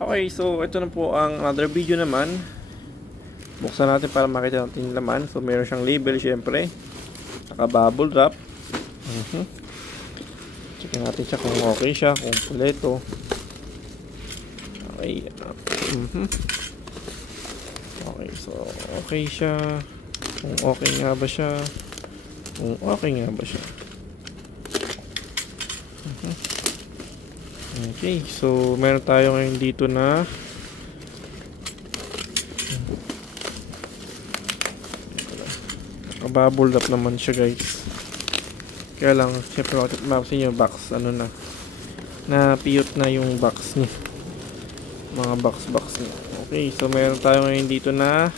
Okay, so ito na po ang another video naman. Buksan natin para makita natin yung laman. So meron siyang label syempre. Naka-bubble wrap. Check natin siya kung okay siya, kung kuleto. Okay. Okay, so okay siya. Kung okay nga ba siya. Kung okay nga ba siya. Okay, so meron tayo ngayon dito na bubble wrap naman siya, guys. Kaya lang, syempre mapapsin yung box, ano na piyot na yung box niya, mga box niya. Okay, so meron tayo ngayon dito na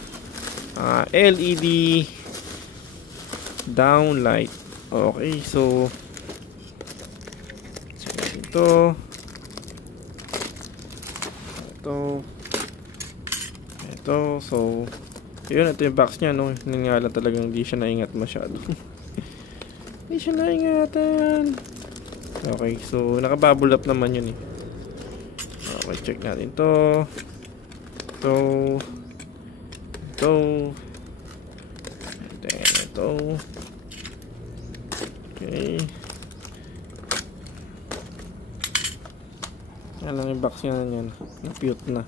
LED downlight. Okay, so ito so yun, ito yung box niya, no? Nangyala talagang hindi siya naingat masyado. Hindi siya naingatan. Okay, so naka-bubble wrap naman yun eh. Okay, check natin to. Then ito. Okay. Yan lang yung box niya yan. Napiyot na.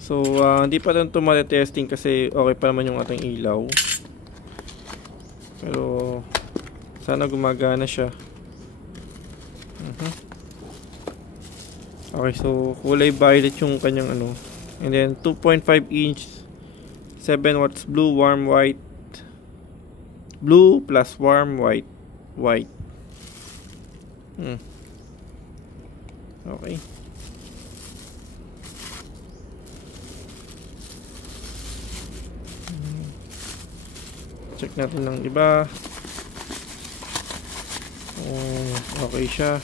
So, hindi pa ito testing kasi okay pa naman yung ating ilaw. Pero, sana gumagana siya. Okay, so kulay violet yung kanyang ano. And then, 2.5 inch, 7 watts blue, warm white. Blue plus warm white. Okay. Check natin ng iba. Okay siya.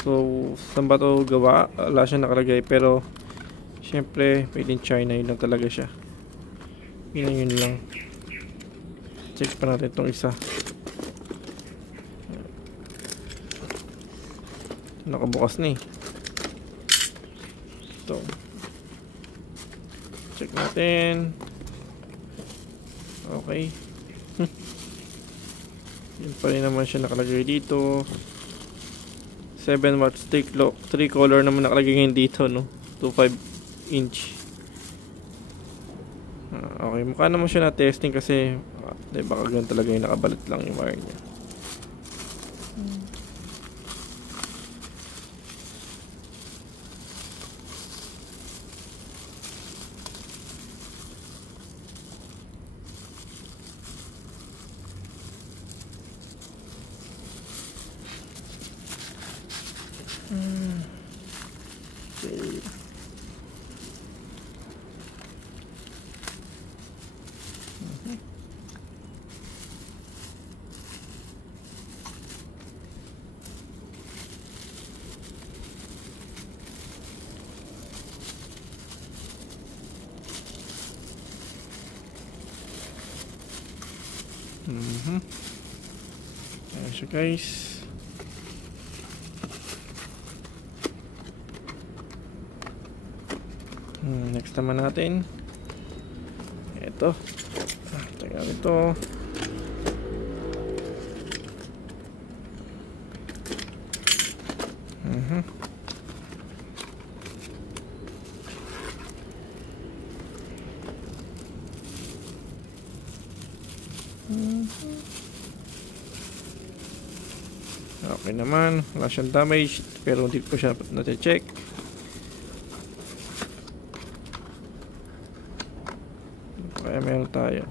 So, saan ba ito gawa? Wala siya nakalagay, pero syempre, made in China, yun lang talaga siya. Yun lang. Check pa natin itong isa. Nakabukas na eh. Ito. Check natin. Okay. Yun pa rin naman siya nakalagay dito. 7 watts 3 color naman nakalagay ngayon dito, no? 2.5 inch. Okay, mukha naman siya na testing kasi baka ganun talaga yung nakabalit lang yung wire niya. Okay. Ayan siya, guys. Next naman natin ito. Tingnan ito. Okay naman, wala siyang damage, pero hindi ko siya na-check. Kaya meron tayo.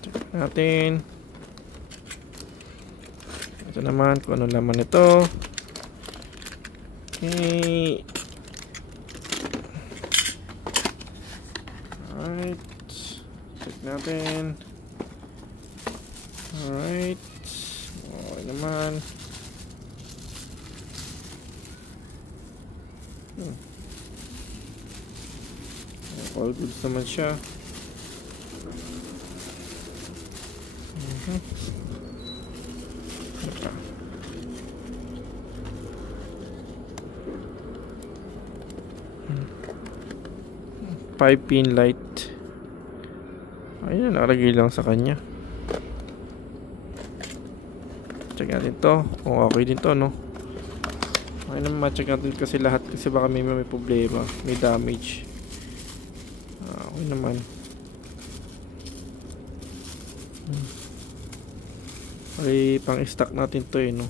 Check natin. Ito naman kung ano laman ito. Okay. Alright. Check natin. Alright. Okay naman. All goods naman siya. Ano 5-pin light. Ayun, nakalagay lang sa kanya. Check natin to kung okay din to, no? Okay naman, check natin kasi lahat, kasi baka may problema, may damage. Okay naman. Okay, pang stock natin to no?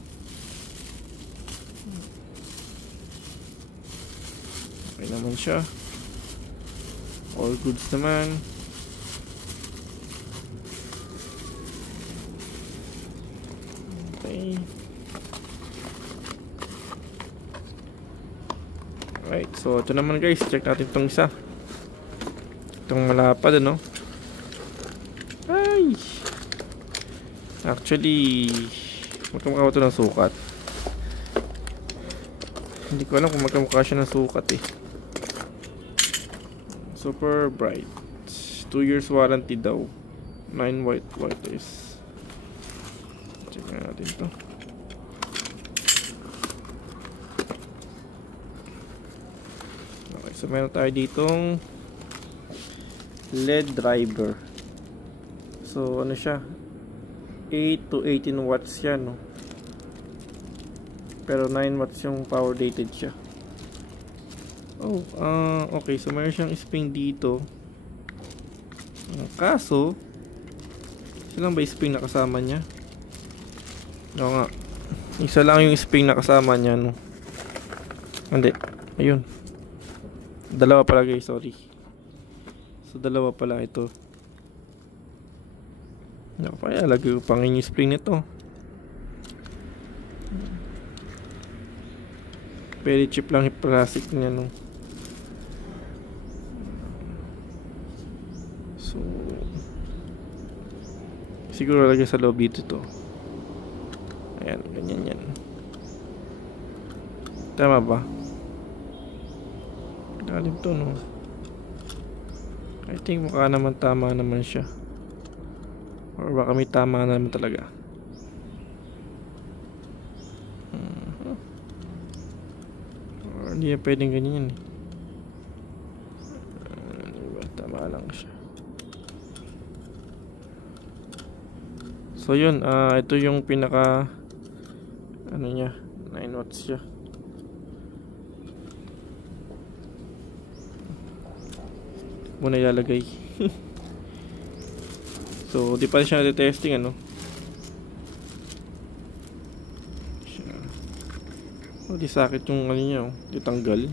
Okay naman siya. All goods naman. Okay. Alright, so ito naman guys, check natin itong isa. Itong malapad, ano? Ay! Actually, magkamukha ito ng sukat. Hindi ko alam kung magkamukha siya ng sukat eh. Super bright. 2 years warranty daw. 9 white is. Check natin to. Okay, so meron tayo ditong LED driver. So ano siya? 8 to 18 watts siya, no? Pero 9 watts yung power rated siya. Oh, okay. So mayroon siyang spring dito. Kaso silang ba spring na kasama niya? Oo nga. Isa lang yung spring na kasama niya, no? Hindi. Ayun. Dalawa pala guys, sorry. So dalawa pala ito. Kaya lagi ko pangin yung spring nito. Very cheap lang yung plastic niya, no? So siguro lagi sa loob dito to. Ayan, ganyan yan. Tama ba? Lalim to, no? I think mukha naman tama naman siya. Or baka may tama naman talaga. Or hindi na pwedeng ganyan eh. Diba? Tama lang siya. So yun, ito yung pinaka ano niya, 9 watts siya. Muna ilalagay. So di pa siya na-testing, ano. Oh, di sakit yung ano niya, oh. Di tanggal.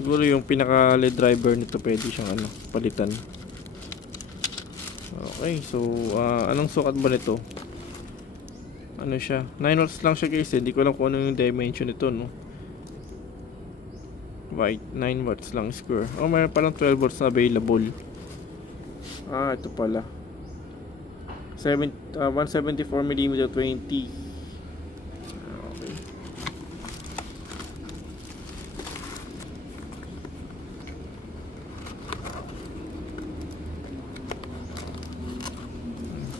Siguro yung pinaka LED driver nito pwede siyang ano, palitan. Okay, so anong sukat ba nito? Ano siya? 9 watts lang siya guys, hindi ko alam kung ano yung dimension nito, no? White, 9 watts lang square. Oh, mayroon palang 12 watts na available. Ito pala. 174mm 20. Okay.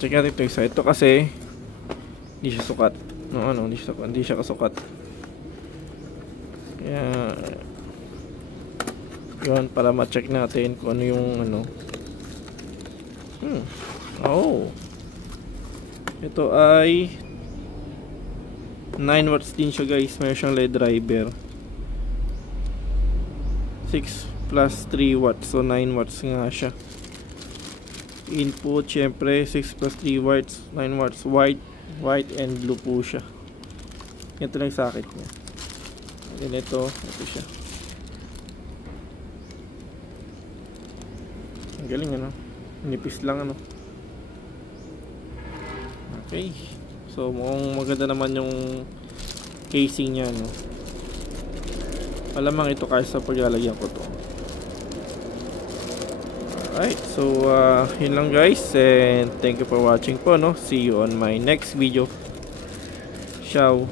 Check natin ito isa. Ito kasi hindi siya sukat. No, ano, hindi siya kasukat. Kaya yun, para ma-check natin kung ano yung ano. Oh. Ito ay 9 watts din siya guys. Mayroon siyang LED driver. 6 plus 3 watts. So 9 watts nga siya. Input syempre 6 plus 3 watts, 9 watts. White and blue po siya. Ito lang yung socket niya. And ito siya. Ang galing, ano? Nipis lang, ano? Okay. So mukhang maganda naman yung casing niya, no? Malamang ito kasi sa paglalagyan ko to. Alright, so yun lang guys, and thank you for watching po, no? See you on my next video. Ciao.